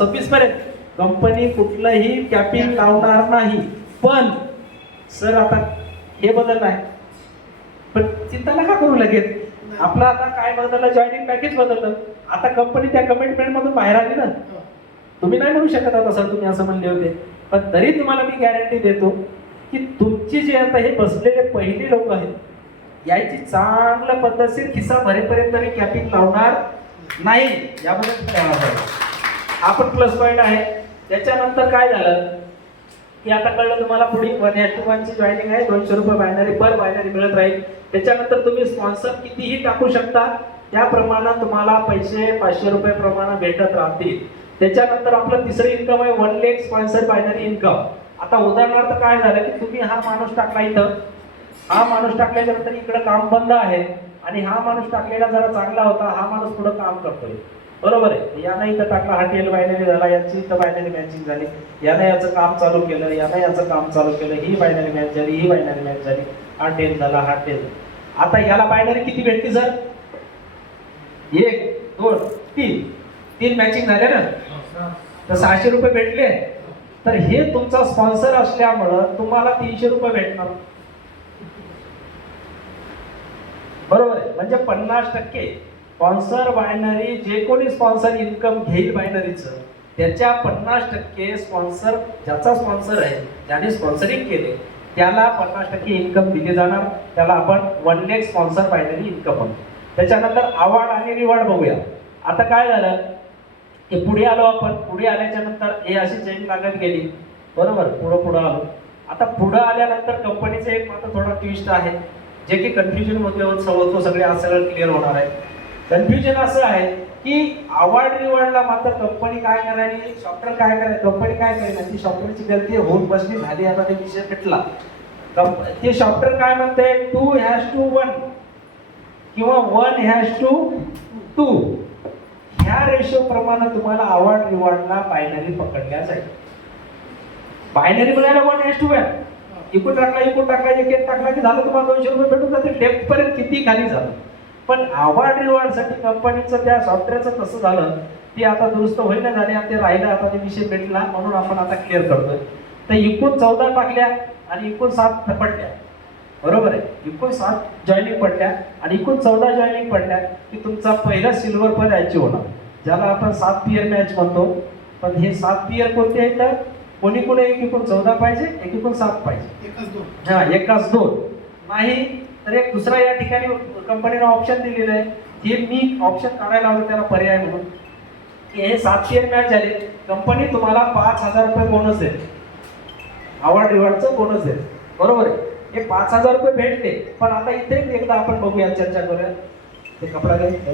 2026 पर्यंत कंपनी कुठलंही कॅपिंग लावणार नाही. पण सर आता हे बदललं आहे, पण चिंता नका करू लगेच. आपलं आता काय बदललं, जॉईनिंग पॅकेज बदललं. आता कंपनी त्या कमिटमेंट मधून बाहेर आली ना. तुम्ही नाही म्हणू शकत आता सर तुम्ही असं म्हणले होते, पण तरी तुम्हाला मी गॅरंटी देतो की तुमची जे आता हे बसलेले पहिली लोक आहेत याची चांगल्या पद्धतशीर खिसा भरेपर्यंत तरी कॅपिंग लावणार नाही. यामध्ये आपण प्लस पॉईंट आहे. त्याच्यानंतर काय झालं की आता कळलं तुम्हाला, पुढे 1:1 ची जॉईनिंग आहे, 200 रुपये बायनरी पर बायनरी मिळत राहील. त्याच्यानंतर तुम्ही स्पॉन्सर कितीही टाकू शकता, त्या प्रमाणात तुम्हाला पैसे 500 रुपये प्रमाणे भेटत राहतील. त्याच्यानंतर आपलं तिसरं इन्कम आहे 1 लाख स्पॉन्सर बायनरी इन्कम. आता उदाहरणार्थ काय झालं की तुम्ही हा माणूस टाकला इथं, हा माणूस टाकल्यानंतर इकडे काम बंद आहे आणि हा माणूस टाकलेला जरा चांगला होता, हा माणूस पुढे काम करतोय, बरोबर आहे. यानं इथं टाकला, हा टेल बायनरी झाला, याची इथं बायनरी मॅचिंग झाली, यानं याचं काम चालू केलं, यानं याचं काम चालू केलं, ही बायनरी मॅच झाली, ही बायनरी मॅच झाली, हा टेल झाला, हा टेल. आता याला बायनरी किती भेटली सर? 1 2 3 मॅचिंग झाले ना, तर 600 रुपये भेटले. तर हे तुमचा स्पॉन्सर असल्यामुळं तुम्हाला 300 रुपये भेटणार, बरोबर आहे. म्हणजे 50% स्पॉन्सर बायनरी, जे कोणी स्पॉन्सर इन्कम घेईल बायनरीचं त्याच्या 50% स्पॉन्सर, ज्याचा स्पॉन्सर आहे, ज्याने स्पॉन्सरिंग केले त्याला 50% इन्कम दिली जाणार. त्याला आपण 1 लाख स्पॉन्सर बायनरी इन्कम म्हणतो. त्याच्यानंतर अवॉर्ड आणि रिवॉर्ड बघूया. आता काय झालं की पुढे आलो आपण, पुढे आल्याच्या नंतर हे अशी चेन लागत गेली, बरोबर, पुढे आलो. आता पुढे आल्यानंतर कंपनीचं एक मात्र थोडा ट्विस्ट आहे, जे की कन्फ्युजन मध्ये होतो, सगळे आज सगळं क्लिअर होणार आहे. कन्फ्युजन असं आहे की अवॉर्ड रिवॉर्डला मात्र कंपनी काय करायची, सॉफ्टवेअर काय करायची, कंपनी काय करायची, ती सॉफ्टवेअरची गलती होऊन बसली, झाली, आता ते विषय भेटला. ते सॉफ्टवेअर काय म्हणते 2:1 किंवा 1:2 ह्या रेशो प्रमाणे तुम्हाला अवॉर्ड रिवॉर्डला बायनरी पकडल्या जाईल. बायनरी बनायला 1:1 इकडून टाकला, एक टाकला की झालं, तुम्हाला 200 रुपये भेटून जातील. डेप्थ पर्यंत किती खाली झालं. पण अवॉर्ड रिवॉर्डसाठी कंपनीचं त्या सॉफ्टवेअरचं कसं झालं ते आता दुरुस्त होईना झाले, आणि ते राहिलं, आता ते विषय भेटला म्हणून आपण आता क्लिअर करतोय. तर एकूण 14 टाकल्या आणि एकूण 7 पडल्या, बरोबर आहे. एकूण 7 जॉईनिंग पडल्या आणि एकूण 14 जॉईनिंग पडल्या की तुमचा पहिला सिल्वर पद अचीव होणार, ज्याला आपण 7 पीयर मॅच म्हणतो. पण हे 7 पीयर कोणते आहेत तर कोणी कोणी एकूण 14 पाहिजे, एकूण 7 पाहिजे. हा, एकाच 2 नाही तर एक दुसरा या ठिकाणी कंपनीने ऑप्शन दिलेलं आहे, हे मी ऑप्शन काढायला हवं त्याला पर्याय म्हणून, की हे 7 पीयर मॅच झाले, कंपनी तुम्हाला 5000 रुपये बोनस देते, अवॉर्ड रिवॉर्डचं बोनस देते, बरोबर आहे. हे 5000 रुपये भेटले. पण आता इथे एकदा आपण बघूया, चर्चा करूया. ते कपडा घ्यायचं